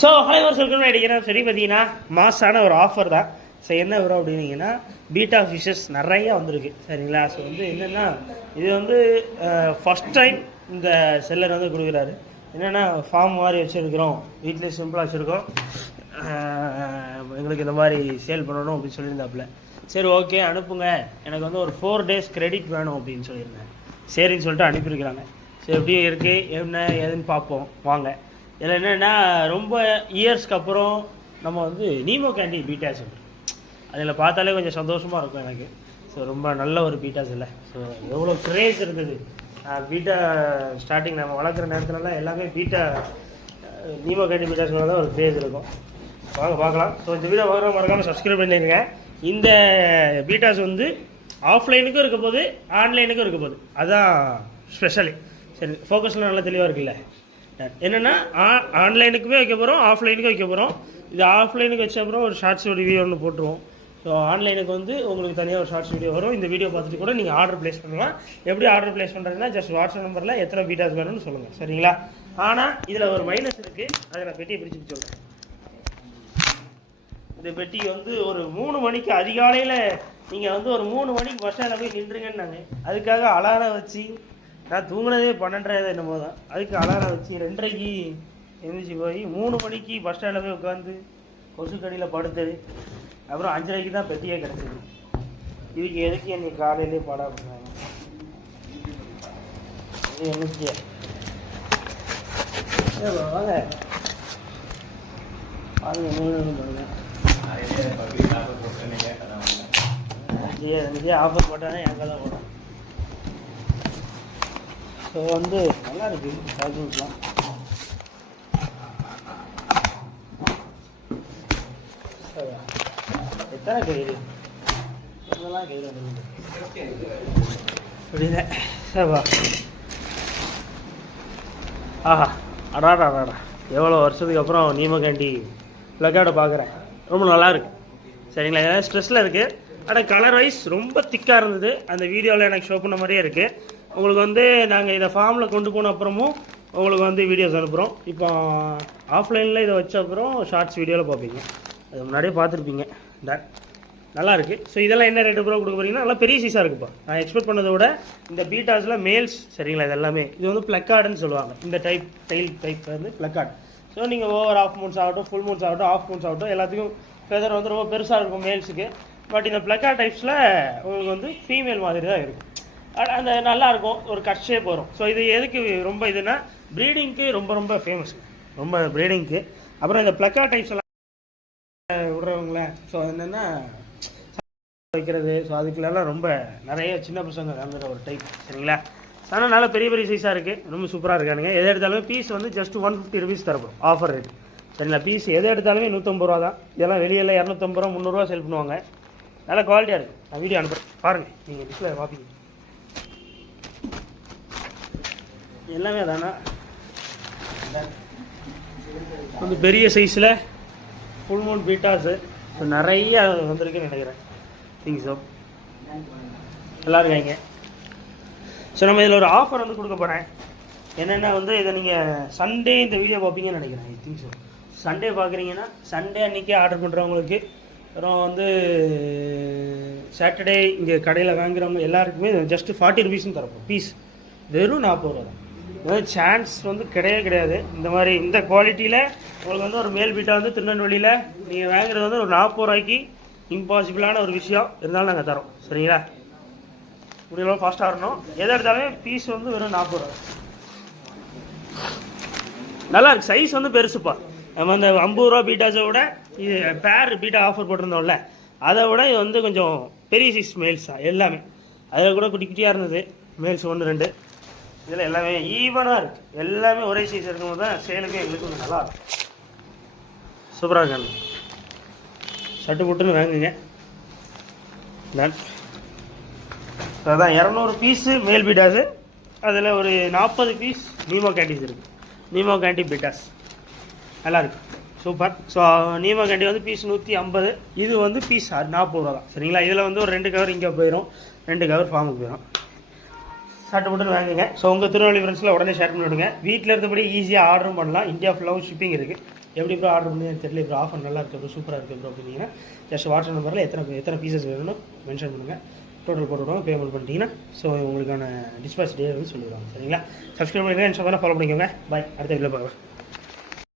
So ஹைவர் சொல்கணும் அடிக்கிறேன். சரி பார்த்தீங்கன்னா மாசான ஒரு ஆஃபர் தான். ஸோ என்ன வரும் அப்படின்னீங்கன்னா பீட்டா ஃபிஷஸ் நிறையா வந்திருக்கு சரிங்களா. ஸோ வந்து என்னென்னா இது வந்து ஃபஸ்ட் டைம் இந்த செல்லர் வந்து கொடுக்குறாரு. என்னென்னா ஃபார்ம் மாதிரி வச்சுருக்கிறோம், வீட்டிலே சிம்பிளாக வச்சுருக்கோம், எங்களுக்கு இந்த மாதிரி சேல் பண்ணணும் அப்படின்னு சொல்லியிருந்தாப்புல. சரி ஓகே அனுப்புங்க, எனக்கு வந்து ஒரு 4 days கிரெடிட் வேணும் அப்படின்னு சொல்லியிருந்தேன். சரின்னு சொல்லிட்டு அனுப்பியிருக்கிறாங்க. சரி எப்படி இருக்குது என்ன ஏதுன்னு பார்ப்போம் வாங்க. இதில் என்னென்னா ரொம்ப இயர்ஸ்க்கு அப்புறம் நம்ம வந்து நீமோ கேண்டி பீட்டா செல் அதில் பார்த்தாலே கொஞ்சம் சந்தோஷமாக இருக்கும் எனக்கு. ஸோ ரொம்ப நல்ல ஒரு பீட்டாஸ் இல்லை. ஸோ எவ்வளோ க்ரேஸ் இருந்தது பீட்டா ஸ்டார்டிங் நம்ம வளர்க்குற நேரத்துலலாம் எல்லாமே பீட்டா நீமோ கேண்டி பீட்டாஸ் மேலே தான் ஒரு க்ரேஸ் இருக்கும். வாங்க பார்க்கலாம். ஸோ இந்த வீடியோ பார்க்குற மறக்காமல் சப்ஸ்கிரைப் பண்ணிடுங்க. இந்த பீட்டாஸ் வந்து ஆஃப்லைனுக்கும் இருக்க போது ஆன்லைனுக்கும் இருக்க போகுது, அதுதான் ஸ்பெஷலு. சரி ஃபோக்கஸ்லாம் நல்லா தெளிவாக இருக்குல்ல. என்னென்னா ஆன்லைனுக்குமே வைக்க போகிறோம், ஆஃப்லைனுக்கும் வைக்க போகிறோம். இது ஆஃப்லைனுக்கு வச்ச அப்புறம் ஒரு ஷார்ட்ஸ் வீடியோ ஒன்று போட்டுருவோம். ஸோ ஆன்லைனுக்கு வந்து உங்களுக்கு தனியாக ஒரு ஷார்ட்ஸ் வீடியோ வரும். இந்த வீடியோ பார்த்துட்டு கூட நீங்கள் ஆர்டர் ப்ளேஸ் பண்ணலாம். எப்படி ஆர்டர் ப்ளேஸ் பண்ணுறதுன்னா ஜஸ்ட் வாட்ஸ்அப் நம்பரில் எத்தனை பீட்டாஸ் வேணும்னு சொல்லுங்கள் சரிங்களா. ஆனால் இதில் ஒரு மைனஸ் இருக்குது, அதை நான் பெட்டியை பிடிச்சிட்டு சொல்கிறேன். இந்த பெட்டி வந்து ஒரு 3 மணிக்கு அதிகாலையில் நீங்கள் வந்து ஒரு 3 மணிக்கு பஸ் ஸ்டாண்டில் போய் நின்றுங்கன்னாங்க. அதுக்காக அலாரம் வச்சு நான் தூங்கினதே 12:30 என்னமோ தான். அதுக்கு அலாரம் வச்சு 2:30க்கு எழுந்திரிச்சு போய் 3 மணிக்கு பஸ் ஸ்டாண்டில் போய் உட்காந்து கொசுக்கடியில் படுத்தது. அப்புறம் 5:30க்கு தான் பெட்டியே கிடச்சிது. இதுக்கு எதுக்கு என்னை காலையிலே பாடா பண்ணாங்க. இது என்னைக்கு வாங்க ஆஃபர் போட்டானே எங்கே தான் போட்டோம். ஸோ வந்து நல்லா இருக்குது சாப்பிட்டுலாம். எத்தனை கயிறு இதெல்லாம் கயிறு புரியல சார்வா. ஆஹா அடாடா எவ்வளோ வருஷத்துக்கு அப்புறம் நீமோ கேண்டி ப்ளக்கார்டை பார்க்குறேன். ரொம்ப நல்லாயிருக்கு சரிங்களா. ஏன்னா ஸ்ட்ரெஸ்ஸில் இருக்குது. ஆனால் கலர் வைஸ் ரொம்ப திக்காக இருந்தது. அந்த வீடியோவில் எனக்கு ஷோ பண்ண மாதிரியே இருக்குது. உங்களுக்கு வந்து நாங்கள் இதை ஃபார்மில் கொண்டு போன அப்புறமும் உங்களுக்கு வந்து வீடியோஸ் அனுப்புகிறோம். இப்போ ஆஃப்லைனில் இதை வச்ச அப்புறம் ஷார்ட்ஸ் வீடியோவில் பார்ப்பீங்க. அது முன்னாடியே பார்த்துருப்பீங்க. தட் நல்லாயிருக்கு. ஸோ இதெல்லாம் என்ன ரேட்டு ப்ரோ கொடுக்க போகிறீங்கன்னா நல்லா பெரிய சைஸாக இருக்குப்பா. நான் எக்ஸ்பெக்ட் பண்ணதை விட இந்த பீட்டாஸில் மேல்ஸ் சரிங்களா. இது எல்லாமே இது வந்து ப்ளக்கார்டுன்னு சொல்லுவாங்க. இந்த டைப் வந்து ப்ளக்கார்டு. ஸோ நீங்கள் ஓவர் ஆஃப் மூன்ஸ் ஆகட்டும், ஃபுல் மூன்ஸ் ஆகட்டும், ஆஃப் மூன்ஸ் ஆகட்டும், எல்லாத்துக்கும் ஃபெதர் வந்து ரொம்ப பெருசாக இருக்கும் மேல்ஸுக்கு. பட் இந்த ப்ளக்கார்ட் டைப்ஸில் உங்களுக்கு வந்து ஃபீமேல் மாதிரி தான் இருக்கும். அந்த நல்லாயிருக்கும், ஒரு கட் ஷேப் வரும். ஸோ இது எதுக்கு ரொம்ப இதுனா ப்ரீடிங்க்கு ரொம்ப ஃபேமஸ், ரொம்ப ப்ரீடிங்க்கு. அப்புறம் இந்த ப்ளக்கார்ட் டைப்ஸ் எல்லாம் விடுறவங்கள ஸோ என்னென்னா வைக்கிறது. ஸோ அதுக்குலாம் ரொம்ப நிறைய சின்ன பசங்க கலந்துற ஒரு டைப் சரிங்களா. ஆனால் நல்லா பெரிய சைஸாக இருக்குது, ரொம்ப சூப்பராக இருக்கானுங்க. எதை எடுத்தாலுமே பீஸ் வந்து ஜஸ்ட் 150 rupees தரப்போம் ஆஃபர் ரேட் சரிங்களா. பீஸ் எதை எடுத்தாலுமே 150 ரூபா தான். இதெல்லாம் வெளியில் 250 ரூபா 300 ரூபா செல் பண்ணுவாங்க. நல்ல குவாலிட்டியாக இருக்குது. நான் வீடியோ அனுப்புகிறேன் பாருங்கள், நீங்கள் டிஸ்பிளே பார்ப்பீங்க. எல்லாமே தானே கொஞ்சம் பெரிய சைஸில் ஃபுல் மூன் பீட்டாஸு நிறைய வந்திருக்குன்னு நினைக்கிறேன். திங்ஸோ நல்லா இருக்காங்க. ஸோ நம்ம இதில் ஒரு ஆஃபர் வந்து கொடுக்க போகிறேன். என்னென்னா வந்து இதை நீங்கள் சண்டே இந்த வீடியோ பார்ப்பீங்கன்னு நினைக்கிறேன். திங்ஸோ சண்டே பார்க்குறீங்கன்னா சண்டே அன்றைக்கி ஆர்டர் பண்ணுறவங்களுக்கு, அப்புறம் வந்து சாட்டர்டே இங்கே கடையில் வாங்குறவங்க எல்லாருக்குமே ஜஸ்ட்டு 40 rupeesன்னு தரப்போம். பீஸ் வெறும் 40 ரூபா தான். சான்ஸ் வந்து கிடையாது. இந்த மாதிரி இந்த குவாலிட்டியில் உங்களுக்கு வந்து ஒரு மேல் பீட்டா வந்து திருநெல்வேலியில் நீங்கள் வாங்குறது வந்து ஒரு 40 ரூபாய்க்கு இம்பாசிபிளான ஒரு விஷயம் இருந்தாலும் நாங்கள் தரோம் சரிங்களா. முடியலாம் ஃபாஸ்ட்டாக வரணும். எதை எடுத்தாலுமே பீஸ் வந்து வெறும் 40 ரூபா. நல்லா இருக்குது. சைஸ் வந்து பெருசுப்பா. நம்ம அந்த 50 ரூபா பீட்டாஸை விட இது பேர் பீட்டா ஆஃபர் போட்டிருந்தோம்ல, அதை விட இது வந்து கொஞ்சம் பெரிய சைஸ் மேல்ஸ் தான் எல்லாமே. அதில் கூட குட்டியாக இருந்தது மேல்ஸ் 1 2. இதில் எல்லாமே ஈவனாக இருக்குது. எல்லாமே ஒரே சைஸ் இருக்கும்போது தான் சேலுக்கு எங்களுக்கு கொஞ்சம் நல்லா இருக்கும். சூப்பராக இருக்காங்க. சட்டு போட்டுன்னு வாங்குங்க. அதான் 200 பீஸு மேல் பீட்டாஸு, அதில் ஒரு 40 பீஸ் நீமோ கேண்டிஸ் இருக்குது. நீமோ கேண்டி பீட்டாஸ் நல்லாயிருக்கு, சூப்பர். ஸோ நீமோ கேண்டி வந்து பீஸ் 150. இது வந்து பீஸ் 40 ரூபா தான் சரிங்களா. இதில் வந்து ஒரு 2 கவர் இங்கே போயிடும், 2 கவர் ஃபார்முக்கு போயிடும். சட்டு மட்டும் வாங்குங்க. ஸோ உங்கள் திருநெல்வேலி ஃப்ரெண்ட்ஸில் உடனே ஷேர் பண்ணி விடுங்க. வீட்டில் இருந்தபடி ஈஸியாக ஆர்டரும் பண்ணலாம். இந்தியா ஃபுல்லாகவும் ஷிப்பிங் இருக்குது. எப்படி ப்ரோ ஆர்டர் பண்ணி எனக்கு தெரியல ப்ரோ, ஆஃபர் நல்லா இருக்குது ப்ரோ, சூப்பராக இருக்குது ப்ரோ அப்படின்னீங்கன்னா ஜஸ்ட் வாட்ஸ்அப் நம்பரில் எத்தனை பீசஸ் வேணும்னு மென்ஷன் பண்ணுங்கள், டோட்டல் போட்டு விடுவாங்க. பேமெண்ட் பண்ணிட்டீங்கன்னா ஸோ உங்களுக்கான டிஸ்பாச் டே வந்து சொல்லிடுவாங்க. சரிங்களா? சப்ஸ்கிரைப் பண்ணுங்கள், இன்ஸ்டாகிராமில் ஃபாலோ பண்ணிக்கோங்க. பாய், அடுத்த வீடியோவில் பார்க்கலாம்.